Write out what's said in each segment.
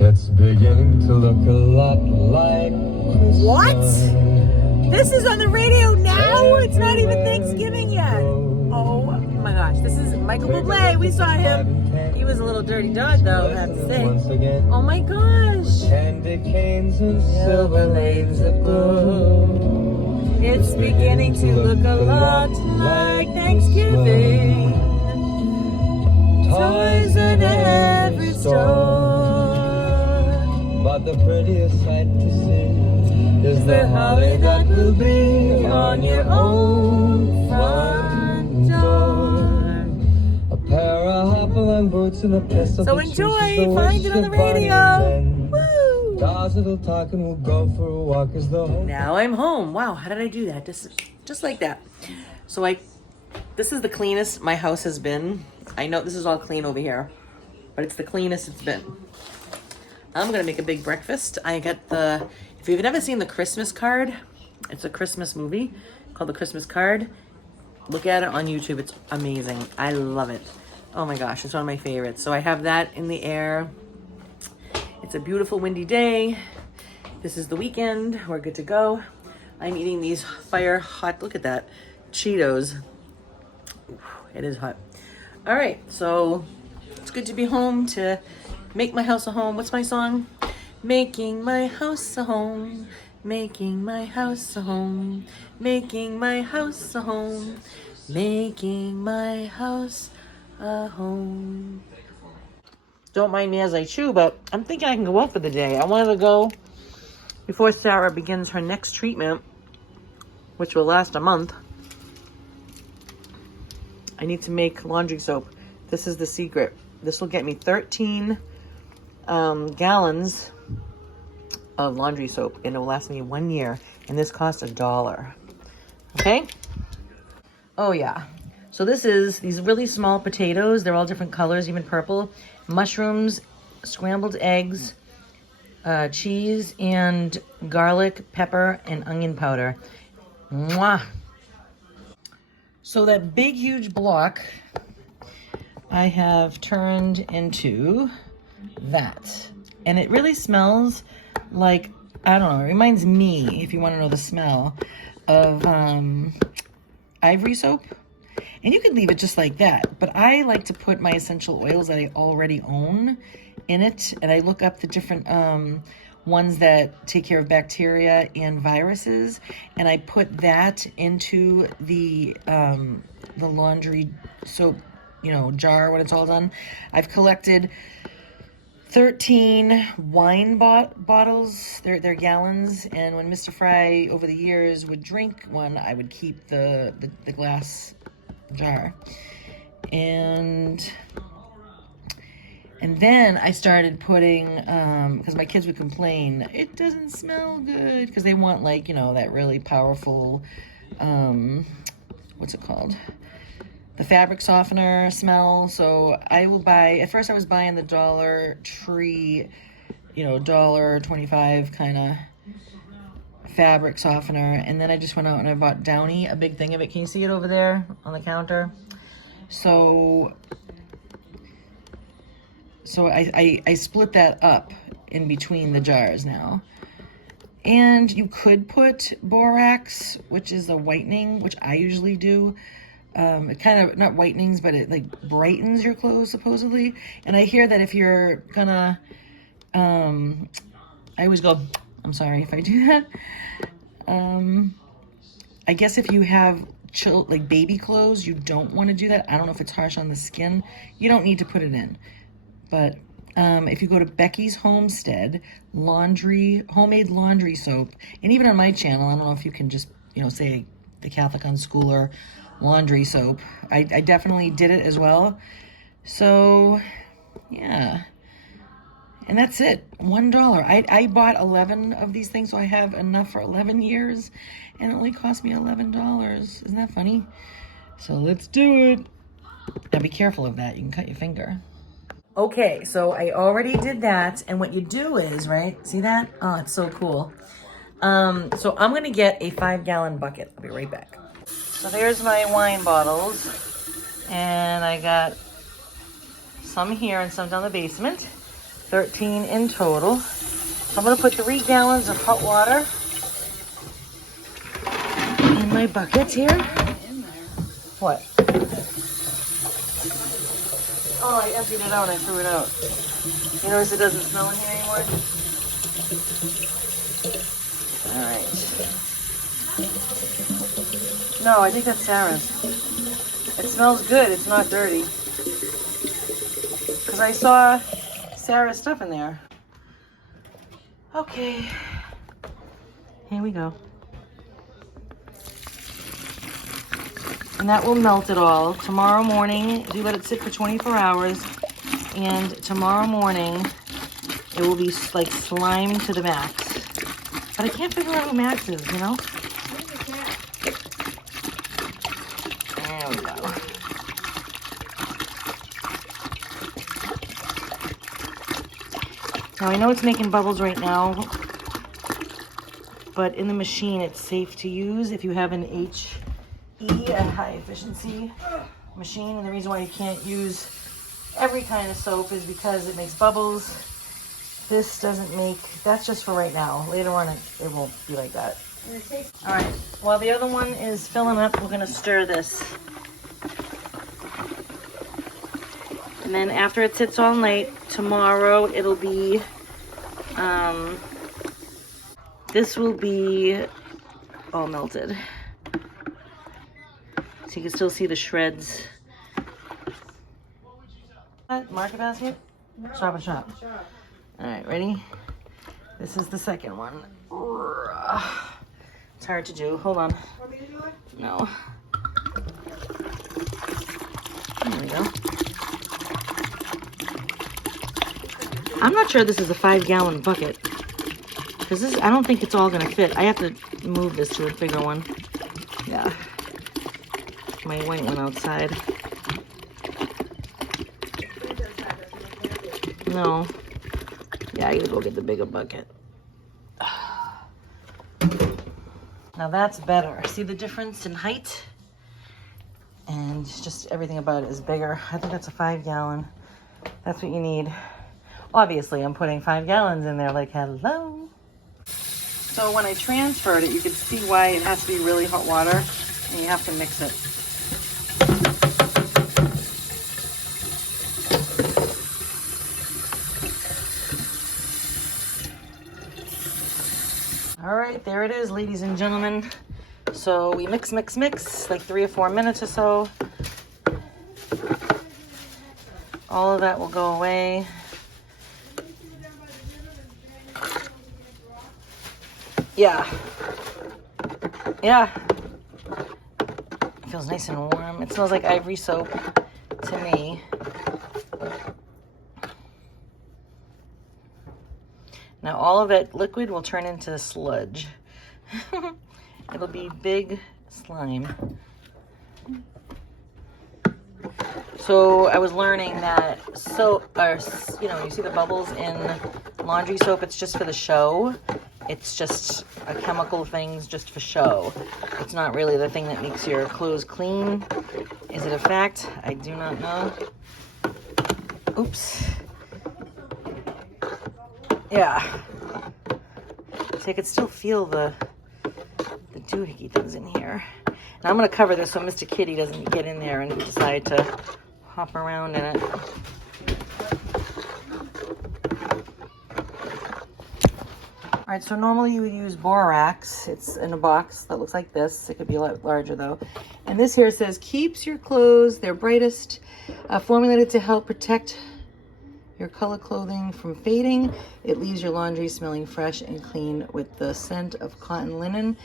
It's beginning to look a lot like Christmas. What? This is on the radio now? It's not even Thanksgiving yet. Oh my gosh, this is Michael Bublé. We saw him. He was a little dirty dog though, I have to say. Oh my gosh. Candy canes and silver lanes of glow. It's beginning to look a lot like Thanksgiving. Toys in every store. But the prettiest sight to see is the holly that will be on your own front door. A pair of hopalong boots and a pistol. So enjoy, find it on the radio. Woo! Dolls that'll talk and we'll go for a walk as though. Now I'm home. Wow, how did I do that? Just like that. So this is the cleanest my house has been. I know this is all clean over here, but it's the cleanest it's been. I'm gonna make a big breakfast. If you've never seen The Christmas Card, it's a Christmas movie called The Christmas Card. Look at it on YouTube, it's amazing. I love it. Oh my gosh, it's one of my favorites. So I have that in the air. It's a beautiful windy day. This is the weekend, we're good to go. I'm eating these fire hot, look at that, Cheetos. It is hot. All right, so it's good to be home, to make my house a home. What's my song? Making my house a home, making my house a home, making my house a home, making my house a home. Don't mind me as I chew, but I'm thinking I can go out for the day. I wanted to go before Sarah begins her next treatment, which will last a month. I need to make laundry soap. This is the secret. This will get me 13 gallons of laundry soap, and it will last me 1 year. And this costs $1. Okay? Oh yeah. So this is these really small potatoes. They're all different colors, even purple. Mushrooms, scrambled eggs, cheese, and garlic, pepper, and onion powder. Mwah! So that big, huge block I have turned into that. And it really smells like, I don't know, it reminds me, if you want to know the smell, of ivory soap. And you could leave it just like that. But I like to put my essential oils that I already own in it. And I look up the different ones that take care of bacteria and viruses, and I put that into the laundry soap, jar when it's all done. I've collected 13 wine bottles. They're gallons, and when Mr. Fry over the years would drink one, I would keep the glass jar. And then I started putting, because my kids would complain, it doesn't smell good, because they want that really powerful, what's it called? The fabric softener smell. So I will buy, at first I was buying the Dollar Tree, $1.25 kind of fabric softener. And then I just went out and I bought Downy, a big thing of it. Can you see it over there on the counter? So I split that up in between the jars now. And you could put borax, which is a whitening, which I usually do. It kind of, not whitenings, but it brightens your clothes supposedly. And I hear that if you're gonna, I always go, I'm sorry if I do that. I guess if you have baby clothes, you don't want to do that. I don't know if it's harsh on the skin. You don't need to put it in. But if you go to Becky's Homestead, homemade laundry soap, and even on my channel, I don't know if you can just, say the Catholic Unschooler laundry soap. I definitely did it as well. So, yeah. And that's it, $1. I bought 11 of these things, so I have enough for 11 years, and it only cost me $11. Isn't that funny? So let's do it. Now be careful of that. You can cut your finger. Okay, so I already did that, and what you do is, right, see that? Oh, it's so cool. So I'm gonna get a 5-gallon bucket. I'll be right back. So there's my wine bottles, and I got some here and some down the basement. 13 in total. I'm gonna put 3 gallons of hot water in my buckets here. What? Oh, I emptied it out and I threw it out. You notice it doesn't smell in here anymore? All right. No, I think that's Sarah's. It smells good, it's not dirty. Because I saw Sarah's stuff in there. Okay. Here we go. And that will melt it all. Tomorrow morning, you let it sit for 24 hours, and tomorrow morning, it will be like slime to the max. But I can't figure out who Max is, you know? There we go. Now I know it's making bubbles right now, but in the machine it's safe to use if you have an HE, a high efficiency machine. And the reason why you can't use every kind of soap is because it makes bubbles. This doesn't make, that's just for right now. Later on it won't be like that. All right, while the other one is filling up, we're gonna stir this. And then after it sits all night, tomorrow it'll be, this will be all melted. So you can still see the shreds. Market basket? No. Stop and Shop. All right, ready? This is the second one. It's hard to do. Hold on. Want me to do it? No. There we go. I'm not sure this is a 5-gallon bucket. Because this, I don't think it's all gonna fit. I have to move this to a bigger one. Yeah. My white one outside. No. Yeah, I gotta go get the bigger bucket. Now that's better. See the difference in height? And just everything about it is bigger. I think that's a 5-gallon. That's what you need. Obviously, I'm putting 5 gallons in there like, hello. So when I transferred it, you can see why it has to be really hot water, and you have to mix it. All right, there it is, ladies and gentlemen. So we mix, like 3 or 4 minutes or so. All of that will go away. Yeah. Yeah. It feels nice and warm. It smells like ivory soap to me. Now all of that liquid will turn into sludge. It'll be big slime. So I was learning that soap, or you know, you see the bubbles in laundry soap, it's just for the show. It's just a chemical thing just for show. It's not really the thing that makes your clothes clean. Is it a fact? I do not know. Oops. Yeah. So I could still feel the doohickey things in here. Now I'm going to cover this so Mr. Kitty doesn't get in there and decide to hop around in it. All right, so normally you would use borax. It's in a box that looks like this. It could be a lot larger though. And this here says, keeps your clothes their brightest, formulated to help protect your colored clothing from fading. It leaves your laundry smelling fresh and clean with the scent of cotton linen,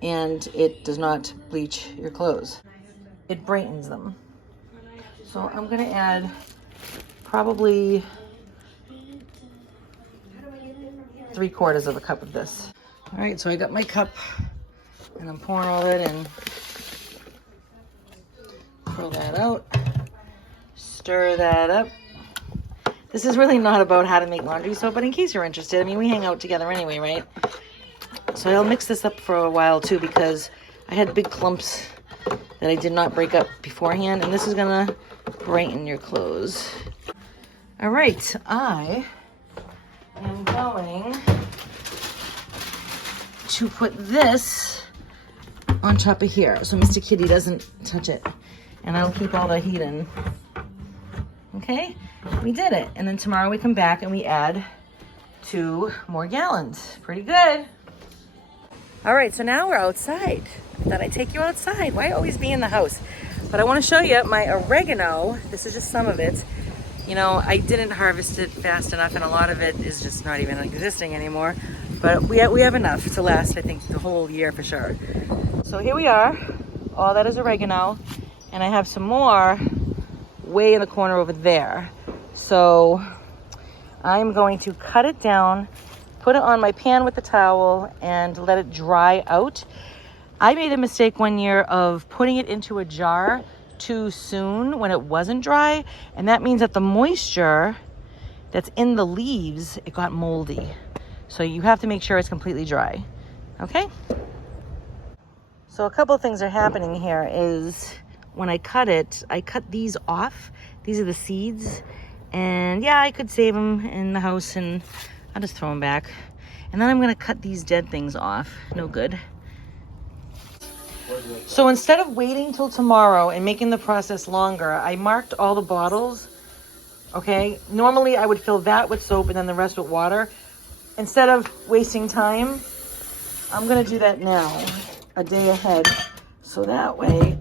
and it does not bleach your clothes. It brightens them. So I'm gonna add probably 3/4 of a cup of this. All right, so I got my cup and I'm pouring all that in. Pull that out, stir that up. This is really not about how to make laundry soap, but in case you're interested, I mean, we hang out together anyway, right? So I'll mix this up for a while too, because I had big clumps that I did not break up beforehand, and this is gonna brighten your clothes. All right, I am going to put this on top of here so Mr. Kitty doesn't touch it. And I'll keep all the heat in. Okay, we did it. And then tomorrow we come back and we add 2 more gallons. Pretty good. All right, so now we're outside. I thought I'd take you outside. Why always be in the house? But I want to show you my oregano. This is just some of it. You know, I didn't harvest it fast enough, and a lot of it is just not even existing anymore. But we have enough to last, I think, the whole year for sure. So here we are. All that is oregano. And I have some more way in the corner over there. So I'm going to cut it down, put it on my pan with the towel, and let it dry out. I made a mistake one year of putting it into a jar too soon when it wasn't dry. And that means that the moisture that's in the leaves, it got moldy. So you have to make sure it's completely dry. Okay? So a couple of things are happening here is when I cut it, I cut these off. These are the seeds. And yeah, I could save them in the house and I'll just throw them back. And then I'm gonna cut these dead things off. No good. So instead of waiting till tomorrow and making the process longer, I marked all the bottles, okay? Normally I would fill that with soap and then the rest with water. Instead of wasting time, I'm gonna do that now, a day ahead. So that way,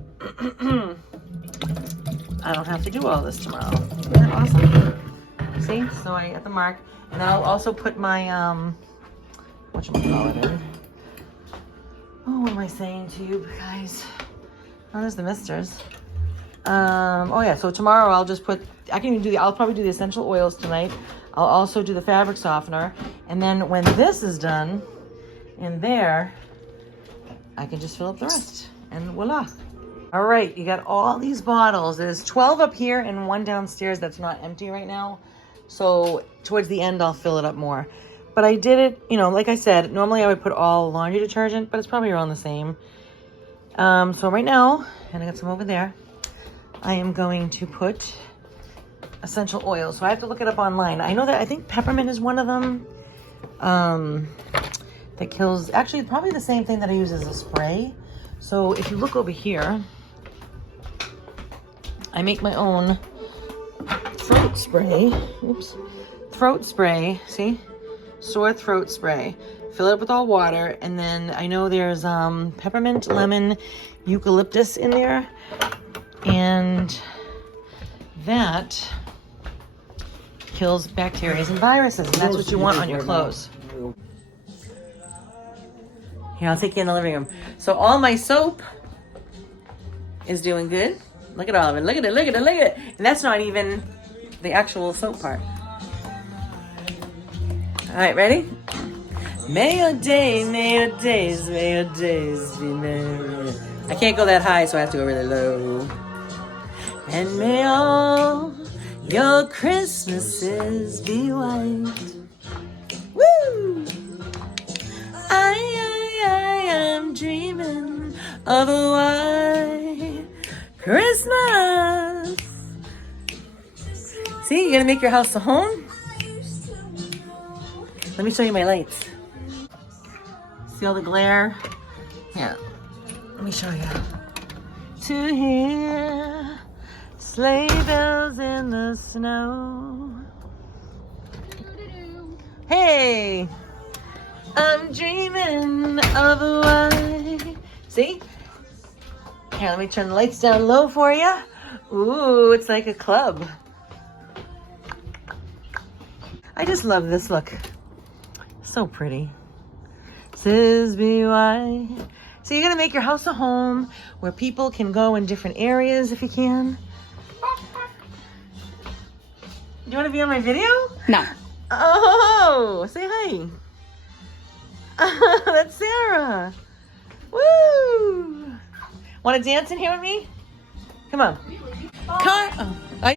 I don't have to do all this tomorrow. Isn't that awesome? See, so I at the mark. And then I'll also put my, whatchamacallit in. Oh, what am I saying to you guys? Oh, there's the misters. Oh yeah, so tomorrow I'll just put, I'll probably do the essential oils tonight. I'll also do the fabric softener. And then when this is done in there, I can just fill up the rest and voila. All right, you got all these bottles. There's 12 up here and 1 downstairs that's not empty right now. So towards the end, I'll fill it up more. But I did it, you know, like I said, normally I would put all laundry detergent, but it's probably around the same. So right now, and I got some over there, I am going to put essential oils. So I have to look it up online. I know that, I think peppermint is one of them. That kills, actually probably the same thing that I use as a spray. So if you look over here, I make my own throat spray. Oops. Throat spray, see? Sore throat spray. Fill it up with all water, and then I know there's peppermint, lemon, eucalyptus in there, and that kills bacteria and viruses, and that's what you want on your clothes. Here, I'll take you in the living room. So all my soap is doing good. Look at all of it. Look at it, look at it, look at it. And that's not even the actual soap part. All right, ready? May your days be merry. I can't go that high, so I have to go really low. And may all your Christmases be white. Woo! I am dreaming of a white Christmas. See, you're gonna make your house a home? Let me show you my lights. See all the glare? Here, let me show you. To hear sleigh bells in the snow. Hey, I'm dreaming of a white. See? Here, let me turn the lights down low for you. Ooh, it's like a club. I just love this look. So pretty. Says be white. So you're gonna make your house a home where people can go in different areas if you can. Do you want to be on my video? No. Oh, say hi. That's Sarah. Woo! Want to dance in here with me? Come on. Car. Oh,